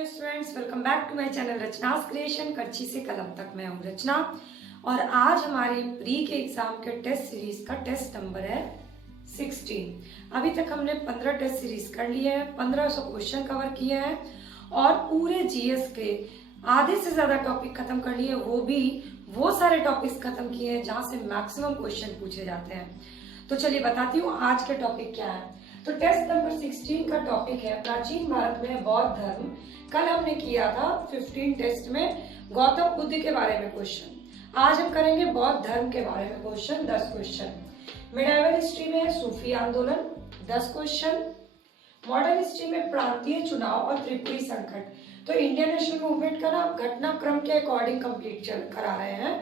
Students, welcome back to my channel Rachna's creation. कच्ची से कलम तक मैं हूं रचना और आज हमारे प्री के एग्जाम के टेस्ट सीरीज का टेस्ट नंबर है 16। अभी तक हमने 15 टेस्ट सीरीज कर लिए हैं, 1500 क्वेश्चन कवर किए हैं और पूरे जीएस के आधे से ज्यादा टॉपिक खत्म कर लिए, वो सारे टॉपिक्स खत्म किए हैं जहां से मैक्सिमम क्वेश्चन पूछे जाते हैं। तो चलिए बताती हूँ आज के टॉपिक क्या है। तो टेस्ट नंबर 16 का टॉपिक है प्राचीन भारत में बौद्ध धर्म। कल हमने किया था 15 टेस्ट में गौतम बुद्ध के बारे में क्वेश्चन। आज हम करेंगे बौद्ध धर्म के बारे में क्वेश्चन, 10 क्वेश्चन। मिडाइवल हिस्ट्री में सूफी आंदोलन, 10 क्वेश्चन। मॉडर्न हिस्ट्री में प्रांतीय चुनाव और त्रिपुरी संकट। तो इंडियन नेशनल मूवमेंट का नाम घटनाक्रम के अकॉर्डिंग कंप्लीट करा रहे हैं।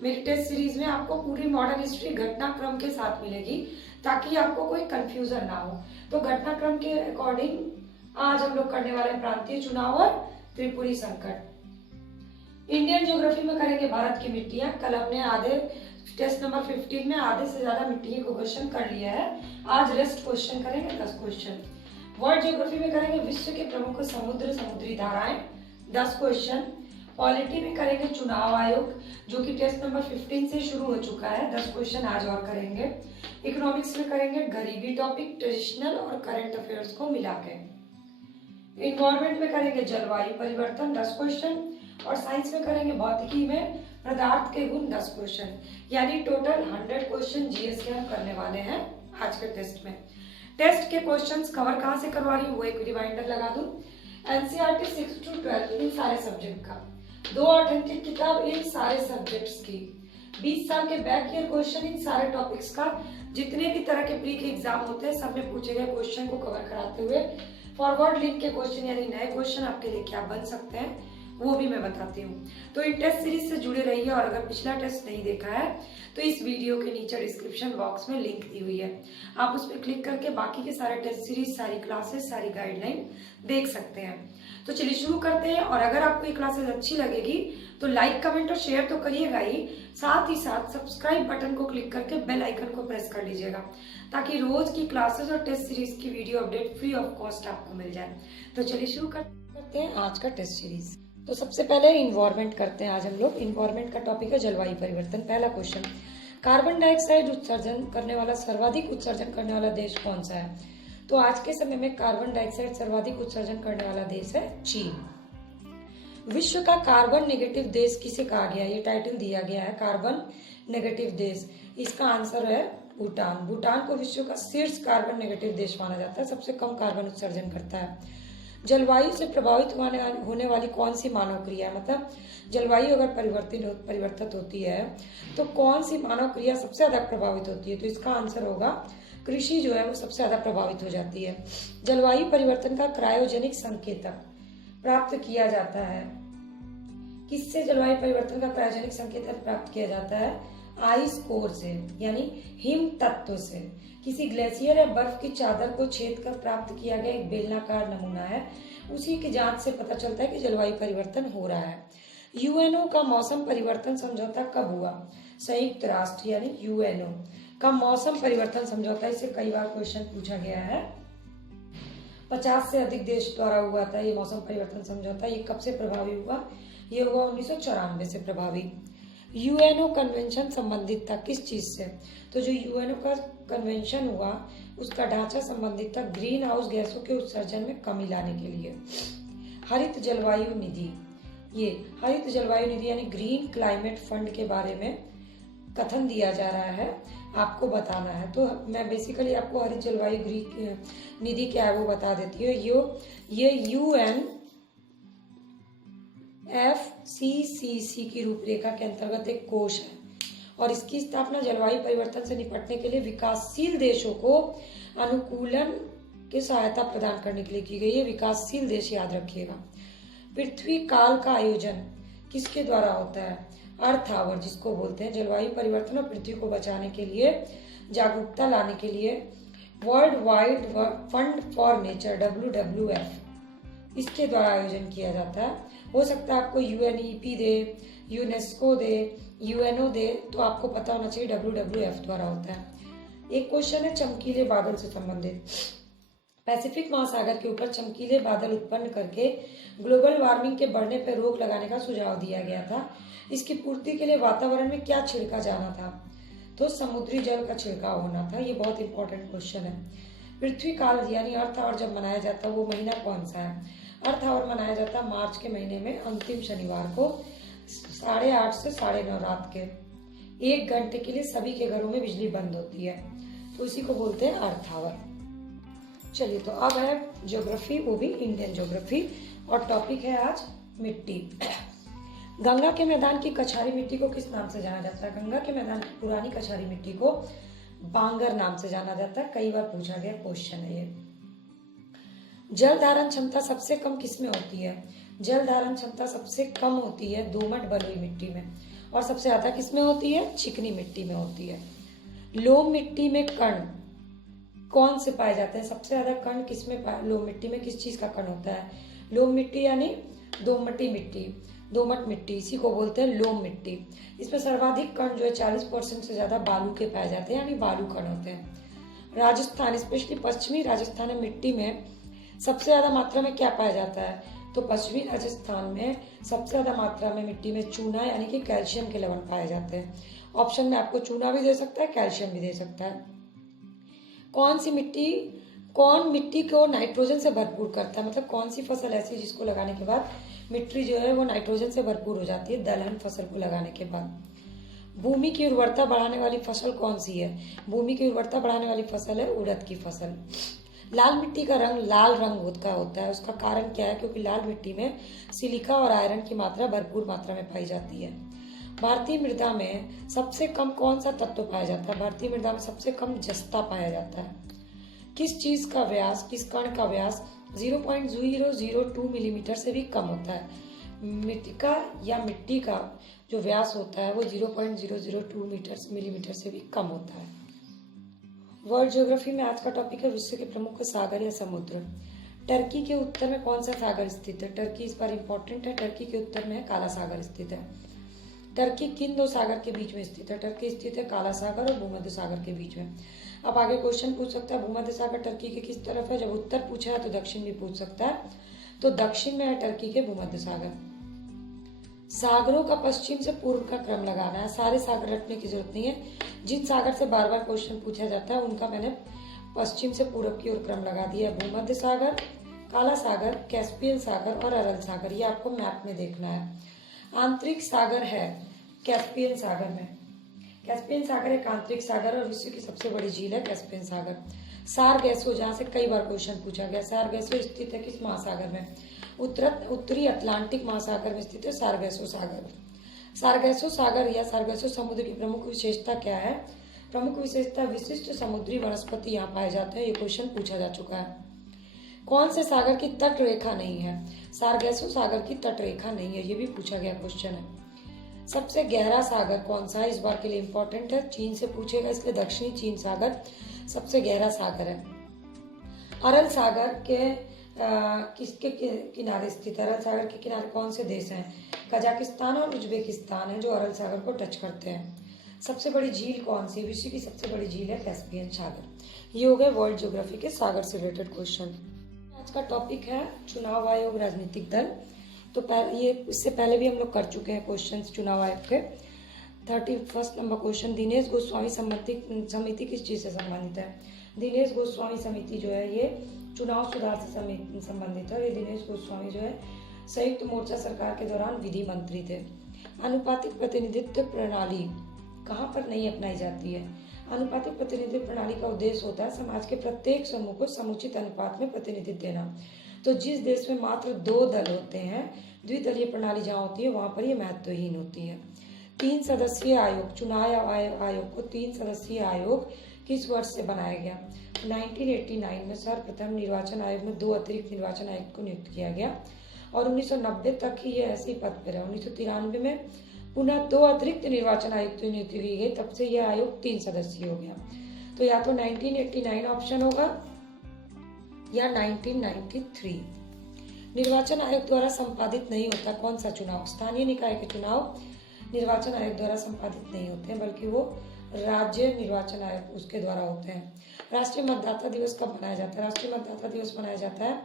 मेरी टेस्ट सीरीज में आपको पूरी मॉडर्न हिस्ट्री घटनाक्रम के साथ मिलेगी ताकि आपको कोई कंफ्यूजन ना हो। तो घटनाक्रम के अकॉर्डिंग आज हम लोग करने वाले हैं प्रांतीय चुनाव और त्रिपुरी संकट। इंडियन ज्योग्राफी में करेंगे भारत की मिट्टियां। कल हमने आधे टेस्ट नंबर 15 में आधे से ज्यादा मिट्टी को क्वेश्चन कर लिया है। आज रेस्ट क्वेश्चन करेंगे 10 क्वेश्चन। वर्ल्ड ज्योग्राफी में करेंगे विश्व के प्रमुख समुद्र समुद्री धाराएं, 10 क्वेश्चन। पॉलिटी में करेंगे चुनाव आयोग जो कि टेस्ट नंबर 15 से शुरू हो चुका है, 10 क्वेश्चन आज और करेंगे। इकोनॉमिक्स में करेंगे गरीबी टॉपिक, ट्रेडिशनल और करंट अफेयर्स को मिला के। इन्वायरमेंट में करेंगे जलवायु परिवर्तन, 10 क्वेश्चन। और साइंस में करेंगे भौतिकी में पदार्थ के गुण, 10 क्वेश्चन। यानी टोटल 100 क्वेश्चन जीएस के हम करने वाले हैं आज के टेस्ट में। टेस्ट के क्वेश्चंस कवर कहाँ से करवा रही हूँ वो एक रिमाइंडर लगा दूं। एनसीईआरटी 6 to 12 इन सारे सब्जेक्ट का, 2 ऑथेंटिक किताब इन सारे सब्जेक्ट्स की, 20 साल के बैक ईयर क्वेश्चन इन सारे टॉपिक्स का, जितने भी तरह के प्री के एग्जाम होते हैं सब में पूछे गए क्वेश्चन को कवर कराते हुए फॉरवर्ड लिंक के क्वेश्चन यानी नए क्वेश्चन आपके लिए क्या बन सकते हैं वो भी मैं बताती हूँ। तो इन टेस्ट सीरीज से जुड़े रहिए और अगर पिछला टेस्ट नहीं देखा है तो इस वीडियो के नीचे डिस्क्रिप्शन बॉक्स में लिंक दी हुई है, आप उस पर क्लिक करके बाकी के सारे टेस्ट सीरीज, सारी क्लासेस, सारी गाइडलाइन देख सकते हैं। तो चलिए शुरू करते हैं। और अगर आपको ये क्लासेस अच्छी लगेगी तो लाइक, कमेंट और शेयर तो करिएगा ही साथ सब्सक्राइब बटन को क्लिक करके बेल आइकन को प्रेस कर लीजिएगा ताकि रोज की क्लासेस और टेस्ट सीरीज की video update free of cost आपको मिल जाए। तो चलिए शुरू करते हैं आज का टेस्ट सीरीज। तो सबसे पहले इन्वायरमेंट करते हैं आज हम लोग। इन्वायरमेंट का टॉपिक है जलवायु परिवर्तन। पहला क्वेश्चन, कार्बन डाइऑक्साइड उत्सर्जन करने वाला सर्वाधिक उत्सर्जन करने वाला देश कौन सा है? तो आज के समय में कार्बन डाइऑक्साइड सर्वाधिक उत्सर्जन करने वाला देश है चीन। विश्व का कार्बन नेगेटिव देश किसे कहा गया? ये टाइटल दिया गया है कार्बन नेगेटिव देश। इसका आंसर है भूटान। भूटान को विश्व का शीर्ष कार्बन नेगेटिव देश माना जाता है, सबसे कम कार्बन उत्सर्जन करता है। जलवायु से प्रभावित होने वाली कौन सी मानव क्रिया, मतलब जलवायु अगर परिवर्तित होती है तो कौन सी मानव क्रिया सबसे ज्यादा प्रभावित होती है? तो इसका आंसर होगा कृषि जो है वो सबसे ज्यादा प्रभावित हो जाती है। जलवायु परिवर्तन का क्रायोजेनिक संकेतक प्राप्त किया जाता है किससे? जलवायु परिवर्तन का क्रायोजेनिक संकेतक प्राप्त किया जाता है आइस कोर से, यानी हिम तत्व से। किसी ग्लेशियर या बर्फ की चादर को छेद कर प्राप्त किया गया एक बेलनाकार नमूना है, उसी की जांच से पता चलता है कि जलवायु परिवर्तन हो रहा है। यूएनओ का मौसम परिवर्तन समझौता कब हुआ? संयुक्त राष्ट्र यानी यूएनओ का मौसम परिवर्तन समझौता, इसे कई बार क्वेश्चन पूछा गया है। 50 से अधिक देश द्वारा हुआ था ये मौसम परिवर्तन समझौता। ये कब से प्रभावी हुआ? ये हुआ 1994 से प्रभावी। यूएनओ कन्वेंशन संबंधित था किस चीज से? तो जो यूएनओ का कन्वेंशन हुआ उसका ढांचा संबंधित था ग्रीन हाउस गैसों के उत्सर्जन में कमी लाने के लिए। हरित जलवायु निधि, ये हरित जलवायु निधि यानी ग्रीन क्लाइमेट फंड के बारे में कथन दिया जा रहा है, आपको बताना है। तो मैं बेसिकली आपको हरित जलवायु निधि क्या है वो बता देती हूँ। ये UNFCCC की रूपरेखा के अंतर्गत एक कोष है और इसकी स्थापना जलवायु परिवर्तन से निपटने के लिए विकासशील देशों को अनुकूलन की सहायता प्रदान करने के लिए की गई है। विकासशील देश याद रखिएगा। पृथ्वी काल का आयोजन किसके द्वारा होता है? अर्थ आवर जिसको बोलते हैं। जलवायु परिवर्तन और पृथ्वी को बचाने के लिए जागरूकता लाने के लिए world wide fund for nature WWF इसके द्वारा आयोजन किया जाता है। हो सकता है आपको UNEP दे, यूनेस्को दे, UNO दे, तो आपको पता होना चाहिए WWF द्वारा होता है। एक क्वेश्चन है चमकीले बादल से संबंधित। पैसिफिक महासागर के ऊपर चमकीले बादल उत्पन्न करके ग्लोबल वार्मिंग के बढ़ने पर रोक लगाने का सुझाव दिया गया था। इसकी पूर्ति के लिए वातावरण में क्या छिड़का जाना था? तो समुद्री जल का छिड़काव होना था। ये बहुत इंपॉर्टेंट क्वेश्चन है। पृथ्वी काल यानी अर्थ आवर जब मनाया जाता है वो महीना कौन सा है? अर्थ आवर मनाया जाता है मार्च के महीने में अंतिम शनिवार को 8:30 से 9:30 रात के। 1 घंटे के लिए सभी के घरों में बिजली बंद होती है, तो इसी को बोलते हैं अर्थ आवर। चलिए, तो अब है ज्योग्राफी, वो भी इंडियन ज्योग्राफी, और टॉपिक है आज मिट्टी। गंगा के मैदान की कछारी मिट्टी को किस नाम से जाना जाता है? गंगा के मैदान की पुरानी कछारी मिट्टी को बांगर नाम से जाना जाता है। कई बार पूछा गया क्वेश्चन है ये। जल धारण क्षमता सबसे कम किस में होती है? जल धारण क्षमता सबसे कम होती है दोमट बलुई मिट्टी में, और सबसे ज्यादा किस में होती है? चिकनी मिट्टी में होती है। लोम मिट्टी में कण कौन से पाए जाते हैं? सबसे ज्यादा कण किस में लोम मिट्टी में किस चीज का कण होता है? लोम मिट्टी यानी दोमटी मिट्टी, दोमट मिट्टी, इसी को बोलते हैं लोम मिट्टी। इसमें सर्वाधिक कण जो है 40% से ज्यादा बालू के पाए जाते हैं, यानी बालू कण होते हैं। राजस्थान, स्पेशली पश्चिमी राजस्थान में मिट्टी में सबसे ज्यादा मात्रा में क्या पाया जाता है? तो पश्चिमी राजस्थान में सबसे ज्यादा मात्रा में मिट्टी में चूना यानी कि कैल्शियम के लवण पाए जाते हैं। ऑप्शन में आपको चूना भी दे सकता है, कैल्शियम भी दे सकता है। कौन मिट्टी को नाइट्रोजन से भरपूर करता है? मतलब कौन सी फसल ऐसी जिसको लगाने के बाद मिट्टी जो है वो नाइट्रोजन से भरपूर हो जाती है दलहन फसल को लगाने के बाद। भूमि की उर्वरता बढ़ाने वाली फसल कौन सी है? भूमि की उर्वरता बढ़ाने वाली फसल है उड़द की फसल। लाल मिट्टी का रंग लाल रंग का होता है, उसका कारण क्या है? क्योंकि लाल मिट्टी में सिलिका और आयरन की मात्रा भरपूर मात्रा में पाई जाती है। भारतीय मृदा में सबसे कम कौन सा तत्व पाया जाता है? भारतीय मृदा में सबसे कम जस्ता पाया जाता है। किस चीज का व्यास, किस कण का व्यास 0.002 मिलीमीटर से भी कम होता है? मिट्टी का जो व्यास होता है वो 0.002 मिलीमीटर से भी कम होता है। वर्ल्ड ज्योग्राफी में आज का टॉपिक है विश्व के प्रमुख सागर या समुद्र। टर्की के उत्तर में कौन सा सागर स्थित है? टर्की इस बार इंपॉर्टेंट है। टर्की के उत्तर में काला सागर स्थित है। टर्की किन दो सागर के बीच में स्थित है? टर्की स्थित है काला सागर और भूमध्य सागर के बीच में। अब आगे क्वेश्चन पूछ सकता है भूमध्य सागर टर्की के किस तरफ है? जब उत्तर पूछा है तो दक्षिण भी पूछ सकता है, तो दक्षिण में है टर्की के भूमध्य सागर। सागरों का पश्चिम से पूर्व का क्रम लगाना है। सारे सागर रटने की जरूरत नहीं है, जिन सागर से बार बार क्वेश्चन पूछा जाता है उनका मैंने पश्चिम से पूर्व की ओर क्रम लगा दिया। भूमध्य सागर, काला सागर, कैस्पियन सागर और अरल सागर, ये आपको मैप में देखना है। आंतरिक सागर है कैस्पियन सागर में। कैस्पियन सागर एक आंतरिक सागर और विश्व की सबसे बड़ी झील है कैस्पियन सागर। सारगैसो, जहाँ से कई बार क्वेश्चन पूछा गया, सारगैसो स्थित है किस महासागर में? उत्तरी अटलांटिक महासागर में स्थित है सारगैसो सागर। सारगैसो सागर या सारगैसो समुद्र की प्रमुख विशेषता क्या है? प्रमुख विशेषता विशिष्ट समुद्री वनस्पति यहाँ पाए जाते हैं। ये क्वेश्चन पूछा जा चुका है। कौन से सागर की तट रेखा नहीं है? सारगैसो सागर की तट रेखा नहीं है, ये भी पूछा गया क्वेश्चन है। सबसे गहरा सागर कौन सा है? इस बार के लिए इंपॉर्टेंट है, चीन से पूछेगा इसलिए दक्षिणी चीन सागर सबसे गहरा सागर है। अरल सागर के किसके किनारे स्थित है? अरल सागर के किनारे कौन से देश हैं? कजाकिस्तान और उज्बेकिस्तान है जो अरल सागर को टच करते हैं। सबसे बड़ी झील कौन सी? विश्व की सबसे बड़ी झील है कैस्पियन सागर। ये हो गए वर्ल्ड ज्योग्राफी के सागर से रिलेटेड क्वेश्चन। आज का टॉपिक है चुनाव आयोग राजनीतिक दल। तो ये इससे पहले भी हम लोग कर चुके हैं क्वेश्चन चुनाव आयोग के। 31 नंबर क्वेश्चन, दिनेश गोस्वामी समिति किस चीज से संबंधित है? दिनेश गोस्वामी समिति जो है ये चुनाव सुधार से संबंधित है। ये दिनेश गोस्वामी जो है संयुक्त मोर्चा सरकार के दौरान विधि मंत्री थे। अनुपातिक प्रतिनिधित्व प्रणाली कहाँ पर नहीं अपनाई जाती है? अनुपातिक प्रतिनिधित्व प्रणाली का उद्देश्य होता है समाज के प्रत्येक समूह को समुचित अनुपात में प्रतिनिधित्व देना। तो जिस देश में मात्र 2 दल होते हैं, द्विदलीय प्रणाली जहाँ होती है वहां पर ये महत्वहीन होती है। 3 सदस्यीय आयोग, चुनाव आयोग को 3 सदस्यीय आयोग किस वर्ष से बनाया गया? 1989 में सर्वप्रथम निर्वाचन आयोग में 2 अतिरिक्त निर्वाचन आयुक्त को नियुक्त किया गया और 1990 तक ही ये ऐसे ही पद पर रहा। 1993 में पुनः 2 अतिरिक्त निर्वाचन आयुक्त की नियुक्ति की गई, तब से यह आयोग 3 सदस्यीय हो गया। तो या तो 1989 ऑप्शन होगा या 1993। निर्वाचन आयोग द्वारा संपादित नहीं होता कौन सा चुनाव? स्थानीय निकाय के चुनाव निर्वाचन आयोग द्वारा संपादित नहीं होते हैं, बल्कि वो राज्य निर्वाचन आयोग उसके द्वारा होते हैं। राष्ट्रीय मतदाता दिवस कब मनाया जाता है? राष्ट्रीय मतदाता दिवस मनाया जाता है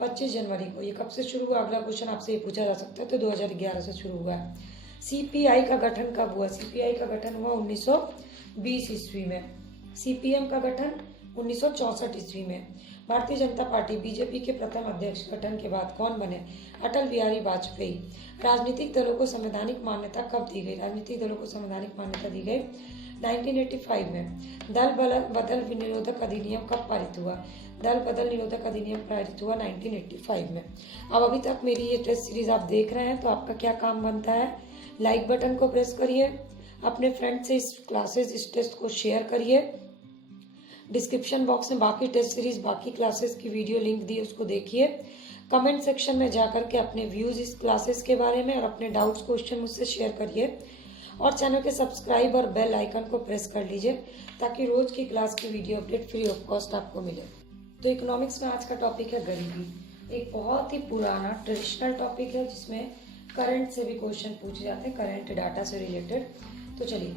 25 जनवरी को। ये कब से शुरू हुआ? अगला क्वेश्चन आपसे ये पूछा जा सकता है, तो 2011 से शुरू हुआ है। सीपीआई का गठन कब हुआ? सीपीआई का गठन हुआ 1920 ईस्वी में। सीपीएम का गठन 1964 ईस्वी में। भारतीय जनता पार्टी बीजेपी के प्रथम अध्यक्ष गठन के बाद कौन बने? अटल बिहारी वाजपेयी। राजनीतिक दलों को संवैधानिक मान्यता कब दी गई? राजनीतिक दलों को संवैधानिक मान्यता दी गई 1985 में। दल बदल निरोधक अधिनियम कब पारित हुआ? दल बदल निरोधक अधिनियम पारित हुआ 1985 में। अब अभी तक मेरी ये टेस्ट सीरीज आप देख रहे हैं, तो आपका क्या काम बनता है? लाइक बटन को प्रेस करिए, अपने फ्रेंड से इस टेस्ट को शेयर करिए। डिस्क्रिप्शन बॉक्स में बाकी टेस्ट सीरीज, बाकी क्लासेस की वीडियो लिंक दी, उसको देखिए। कमेंट सेक्शन में जाकर के अपने व्यूज इस क्लासेस के बारे में और अपने डाउट्स क्वेश्चन मुझसे शेयर करिए, और चैनल के सब्सक्राइब और बेल आइकन को प्रेस कर लीजिए ताकि रोज की क्लास की video update free of cost आपको मिले। तो इकोनॉमिक्स में आज का टॉपिक है गरीबी। एक बहुत ही पुराना ट्रेडिशनल टॉपिक है जिसमें करंट से भी क्वेश्चन पूछे जाते हैं, करंट डाटा से रिलेटेड। तो चलिए,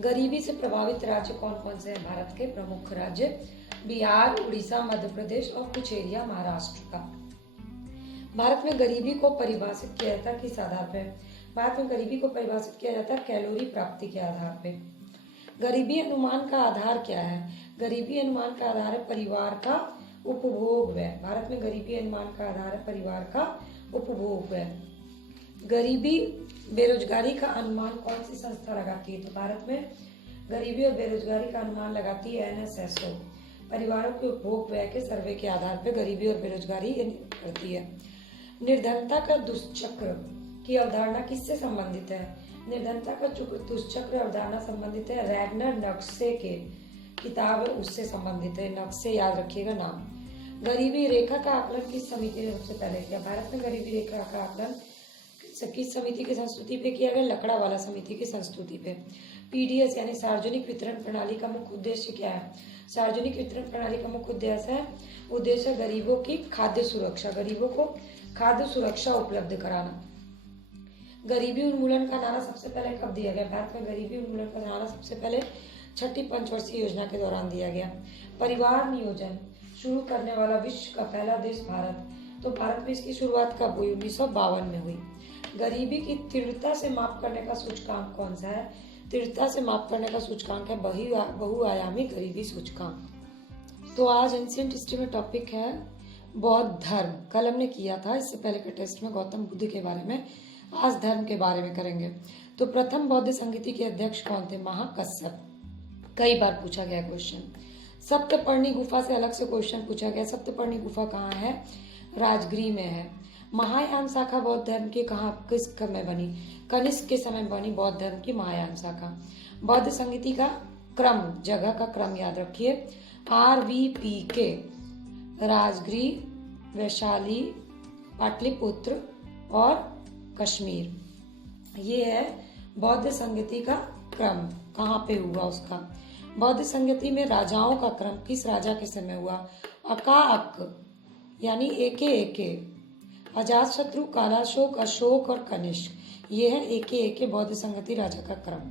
गरीबी से प्रभावित राज्य कौन कौन से हैं? भारत के प्रमुख राज्य बिहार, उड़ीसा, मध्य प्रदेश और कुछ एरिया महाराष्ट्र का। भारत में गरीबी को परिभाषित किया जाता है किस आधार पर? भारत में गरीबी को परिभाषित किया जाता है कैलोरी प्राप्ति के आधार पे। गरीबी अनुमान का आधार क्या है? गरीबी अनुमान का आधार है परिवार का उपभोग व्यय। भारत में गरीबी अनुमान का आधार है परिवार का उपभोग व्यय। गरीबी बेरोजगारी का अनुमान कौन सी संस्था लगाती है? तो भारत में गरीबी और बेरोजगारी का अनुमान लगाती है NSSO। परिवारों के उपभोग व्यय के सर्वे के आधार पर गरीबी और बेरोजगारी करती है। निर्धनता का दुष्चक्र की अवधारणा किससे संबंधित है? निर्धनता का दुष्चक्र अवधारणा संबंधित है रैगनर नक्शे के किताब है, उससे संबंधित है। नक्शे याद रखिएगा नाम। गरीबी रेखा का आकलन किस समिति ने सबसे पहले किया? भारत में गरीबी रेखा का आकलन किस समिति की संस्तुति पे किया गया? लकड़ावाला समिति की संस्तुति पे। PDS यानी सार्वजनिक वितरण प्रणाली का मुख्य उद्देश्य क्या है? सार्वजनिक वितरण प्रणाली का मुख्य उद्देश्य है गरीबों की खाद्य सुरक्षा, गरीबों को खाद्य सुरक्षा उपलब्ध कराना। गरीबी उन्मूलन का नारा सबसे पहले कब दिया गया? भारत में गरीबी उन्मूलन का नारा सबसे पहले छठी पंचवर्षीय योजना के दौरान दिया गया। परिवार नियोजन शुरू करने वाला विश्व का पहला देश भारत। तो भारत में इसकी शुरुआत कब हुई? 1952 में हुई। गरीबी की तीव्रता से माप करने का सूचकांक कौन सा है? तीव्रता से माप करने का सूचकांक है बहुआयामी गरीबी सूचकांक। तो आज एंशिएंट हिस्ट्री में टॉपिक है बौद्ध धर्म। कल हमने किया था इससे पहले के टेस्ट में गौतम बुद्ध के बारे में, आज धर्म के बारे में करेंगे। तो प्रथम बौद्ध संगीति के अध्यक्ष कौन थे? महाकश्यप। कई बार पूछा गया क्वेश्चन। सप्तपर्णी गुफा से अलग से क्वेश्चन पूछा गया। सप्तपर्णी गुफा कहाँ है? राजगृह में है। महायान शाखा बौद्ध धर्म की किस समय बनी? कनिष्क के समय बनी बौद्ध धर्म की महायान शाखा। बौद्ध संगीति का क्रम, जगह का क्रम याद रखिए। RVPK राजगृह, वैशाली, पाटलिपुत्र और कश्मीर। ये है बौद्ध संगीति का क्रम, कहाँ पे हुआ उसका। बौद्ध संगीति में राजाओं का क्रम किस राजा के समय हुआ? अकाअक यानी एके, अजातशत्रु, कालाशोक, अशोक और कनिष्क। ये है एके बौद्ध संगीति राजा का क्रम।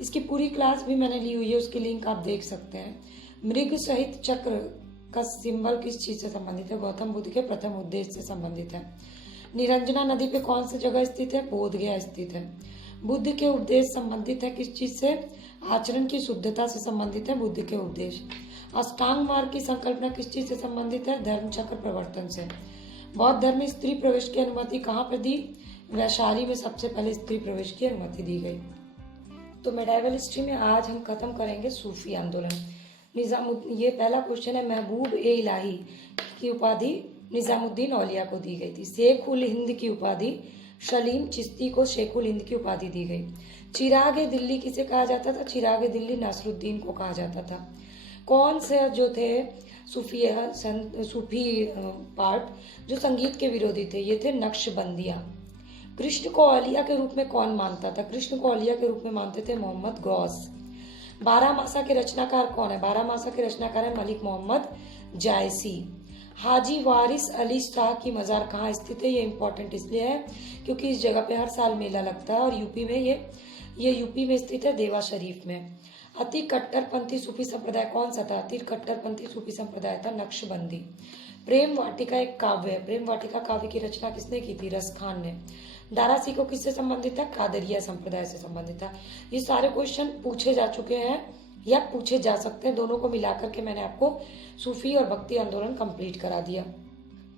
इसकी पूरी क्लास भी मैंने ली हुई है, उसकी लिंक आप देख सकते हैं। मृग सहित चक्र का सिंबल किस चीज से संबंधित है? गौतम बुद्ध के प्रथम उद्देश्य से संबंधित है। निरंजना नदी पे कौन सी जगह स्थित है? बोधगया स्थित है। बुद्ध के उपदेश संबंधित है किस चीज से? आचरण की शुद्धता से संबंधित है बुद्ध के उपदेश। अष्टांग मार्ग की संकल्पना किस चीज से संबंधित है? धर्म चक्र प्रवर्तन से। बौद्ध धर्म में स्त्री प्रवेश की अनुमति कहाँ पर दी? वैशाली में सबसे पहले स्त्री प्रवेश की अनुमति दी गई। तो मेडाइवल हिस्ट्री में आज हम खत्म करेंगे सूफी आंदोलन। ये पहला क्वेश्चन है। महबूब ए इलाही की उपाधि निजामुद्दीन औलिया को दी गई थी। शेख उल हिंद की उपाधि सलीम चिश्ती को शेख उल हिंद की उपाधि दी गई। चिरागे दिल्ली किसे कहा जाता था? चिरागे दिल्ली नासरुद्दीन को कहा जाता था। कौन से जो थे सूफी पार्ट जो संगीत के विरोधी थे? ये थे नक्शबंदियां। कृष्ण को औलिया के रूप में कौन मानता था? कृष्ण को औलिया के रूप में मानते थे मोहम्मद गौस। बारहमासा के रचनाकार कौन है? बारहमासा के रचनाकार है मलिक मोहम्मद जायसी। हाजी वारिस अली शाह की मज़ार कहाँ स्थित है? ये इम्पोर्टेंट इसलिए है क्योंकि इस जगह पे हर साल मेला लगता है और यूपी में ये यूपी में स्थित है, देवा शरीफ में। अति कट्टरपंथी सूफी संप्रदाय कौन सा था? अति कट्टरपंथी सूफी संप्रदाय था नक्शबंदी। प्रेम वाटिका एक काव्य है। प्रेम वाटिका काव्य की रचना किसने की थी? रस खान ने। दारा सिकों किससे संबंधित था? कादरिया संप्रदाय से संबंधित था। ये सारे क्वेश्चन पूछे जा चुके हैं या पूछे जा सकते हैं, दोनों को मिलाकर के मैंने आपको सूफी और भक्ति आंदोलन कंप्लीट करा दिया।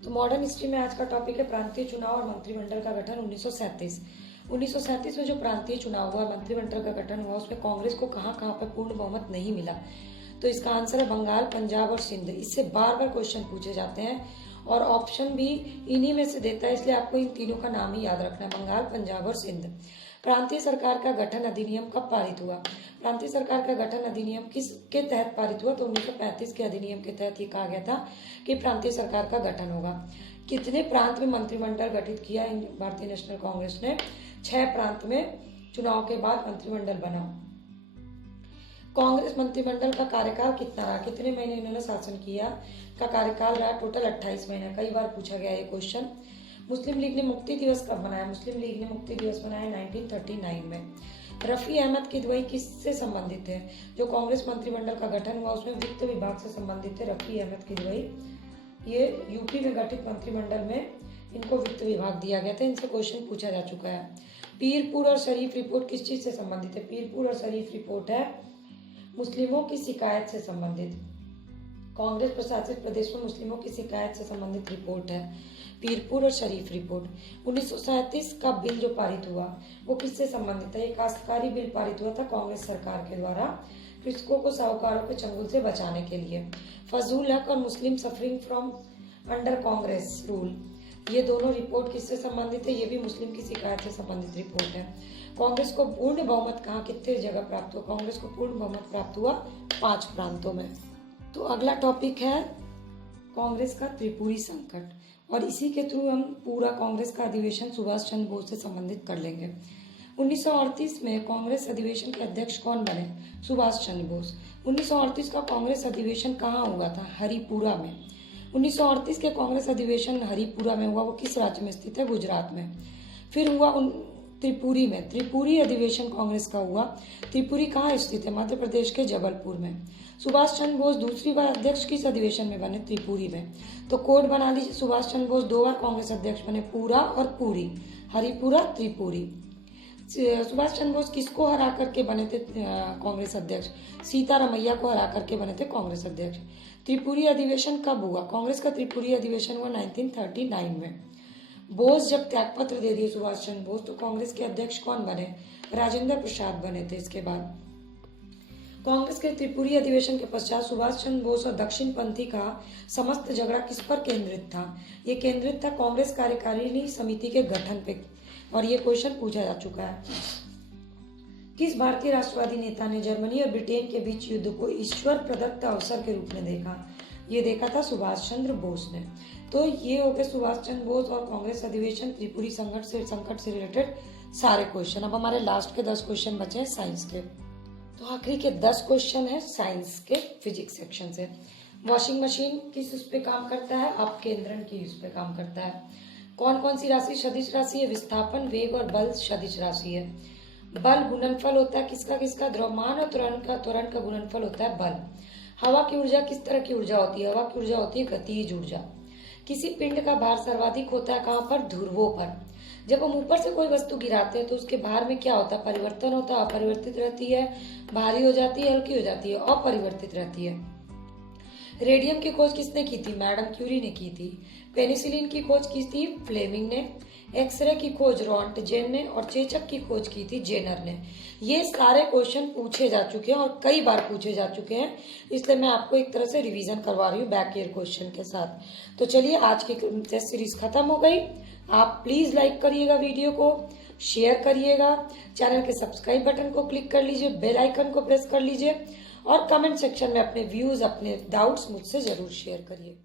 तो मॉडर्न हिस्ट्री में आज का टॉपिक है प्रांतीय चुनाव और मंत्रिमंडल का गठन 1937। 1937 में जो प्रांतीय चुनाव हुआ, मंत्रिमंडल का गठन हुआ, उसमें कांग्रेस को कहाँ पे पूर्ण बहुमत नहीं मिला। तो इसका आंसर है बंगाल, पंजाब और सिंध। इससे बार बार क्वेश्चन पूछे जाते हैं और ऑप्शन भी इन्हीं में से देता है, इसलिए आपको इन तीनों का नाम ही याद रखना है, बंगाल, पंजाब और सिंध। प्रांतीय सरकार का गठन अधिनियम कब पारित हुआ? प्रांतीय सरकार का गठन अधिनियम किसके तहत पारित हुआ? तो 1935 के अधिनियम के तहत ये कहा गया था कि प्रांतीय सरकार का गठन होगा। कितने प्रांत में मंत्रिमंडल गठित किया भारतीय नेशनल कांग्रेस ने? 6 प्रांत में चुनाव के बाद मंत्रिमंडल बना। कांग्रेस मंत्रिमंडल का कार्यकाल कितना रहा? कितने महीने इन्होंने शासन किया? का कार्यकाल रहा टोटल 28 महीने। कई बार पूछा गया ये क्वेश्चन। मुस्लिम लीग ने मुक्ति दिवस कब मनाया? मुस्लिम लीग ने मुक्ति दिवस मनाया 1939 में। रफी अहमद किदवई किससे संबंधित है? जो कांग्रेस मंत्रिमंडल का गठन हुआ उसमें वित्त विभाग से संबंधित है रफी अहमद किदवई। ये यूपी में गठित मंत्रिमंडल में इनको वित्त विभाग दिया गया था। इनसे क्वेश्चन पूछा जा चुका है। पीरपुर और शरीफ रिपोर्ट किस चीज से संबंधित है? पीरपुर और शरीफ रिपोर्ट है मुस्लिमों की शिकायत से संबंधित। कांग्रेस प्रशासित प्रदेश में मुस्लिमों की शिकायत से संबंधित रिपोर्ट है पीरपुर और शरीफ रिपोर्ट। 1937 का बिल जो पारित हुआ वो किससे संबंधित है? ये काश्तकारी बिल पारित हुआ था कांग्रेस सरकार के द्वारा, कृषकों को साहूकारों के चंगुल से बचाने के लिए। फजूल हक और Muslim suffering from under Congress rule, ये दोनों रिपोर्ट किससे संबंधित है? ये भी मुस्लिम की शिकायत से संबंधित रिपोर्ट है। कांग्रेस को पूर्ण बहुमत कहाँ कितने जगह प्राप्त हुआ? कांग्रेस को पूर्ण बहुमत प्राप्त हुआ 5 प्रांतों में। तो अगला टॉपिक है कांग्रेस का त्रिपुरी संकट, और इसी के थ्रू हम पूरा कांग्रेस का अधिवेशन सुभाष चंद्र बोस से संबंधित कर लेंगे। 1938 में कांग्रेस अधिवेशन के अध्यक्ष कौन बने? सुभाष चंद्र बोस। 1938 का कांग्रेस अधिवेशन कहाँ हुआ था? हरिपुरा में। 1938 के कांग्रेस अधिवेशन हरिपुरा में हुआ, वो किस राज्य में स्थित है? गुजरात में। फिर हुआ त्रिपुरी में। त्रिपुरी अधिवेशन कांग्रेस का हुआ। त्रिपुरी कहाँ स्थित है? मध्य प्रदेश के जबलपुर में। सुभाष चंद्र बोस दूसरी बार अध्यक्ष किस अधिवेशन में बने? त्रिपुरी में। तो कोड बना लीजिए, सुभाष चंद्र बोस 2 बार कांग्रेस अध्यक्ष बने, पूरा और पूरी, हरिपुरा, त्रिपुरी। सुभाष चंद्र बोस किसको हरा करके बने थे कांग्रेस अध्यक्ष? सीतारमैया को हरा करके बने थे कांग्रेस अध्यक्ष। त्रिपुरी अधिवेशन कब हुआ? कांग्रेस का त्रिपुरी अधिवेशन हुआ 1939 में। बोस जब त्यागपत्र दे दिए सुभाष चंद्र बोस, तो कांग्रेस के अध्यक्ष कौन बने? राजेंद्र प्रसाद बने थे। इसके बाद कांग्रेस के त्रिपुरी अधिवेशन के पश्चात सुभाष चंद्र बोस और दक्षिण पंथी का समस्त झगड़ा किस पर केंद्रित था? ये केंद्रित था कांग्रेस कार्यकारिणी समिति के गठन पे, और ये क्वेश्चन पूछा जा चुका है। किस भारतीय राष्ट्रवादी नेता ने जर्मनी और ब्रिटेन के बीच युद्ध को ईश्वर प्रदत्त अवसर के रूप में देखा? ये देखा था सुभाष चंद्र बोस ने। तो ये हो गए सुभाष चंद्र बोस और कांग्रेस अधिवेशन, त्रिपुरी संकट से रिलेटेड सारे क्वेश्चन। अब हमारे लास्ट के 10 क्वेश्चन बचे हैं साइंस के। तो आखिरी के 10 क्वेश्चन है साइंस के फिजिक्स सेक्शन से। वॉशिंग मशीन किस उस पे काम करता है? अपकेंद्रण की उस पे काम करता है। कौन कौन सी राशि सदिश राशि है? विस्थापन, वेग और बल सदिश राशि है। बल गुणनफल होता है किसका किसका? द्रव्यमान और त्वरण का गुणनफल होता है बल। हवा की ऊर्जा किस तरह की ऊर्जा होती है? हवा की ऊर्जा होती है गतिज ऊर्जा। किसी पिंड का भार सर्वाधिक होता है कहाँ पर? ध्रुवों पर। जब हम ऊपर से कोई वस्तु गिराते हैं तो उसके भार में क्या होता है? परिवर्तन होता है, अपरिवर्तित रहती है, भारी हो जाती है, हल्की हो जाती है, अपरिवर्तित रहती है। रेडियम की खोज किसने की थी? मैडम क्यूरी ने की थी। पेनिसिलिन की खोज की थी फ्लेमिंग ने। एक्सरे की खोज रॉन्टजेन ने, और चेचक की खोज की थी जेनर ने। ये सारे क्वेश्चन पूछे जा चुके हैं और कई बार पूछे जा चुके हैं, इसलिए मैं आपको एक तरह से रिवीजन करवा रही हूँ बैक ईयर क्वेश्चन के साथ। तो चलिए, आज की टेस्ट सीरीज खत्म हो गई। आप प्लीज लाइक करिएगा वीडियो को, शेयर करिएगा, चैनल के सब्सक्राइब बटन को क्लिक कर लीजिए, बेल आइकन को प्रेस कर लीजिए, और कमेंट सेक्शन में अपने व्यूज, अपने डाउट्स मुझसे जरूर शेयर करिए।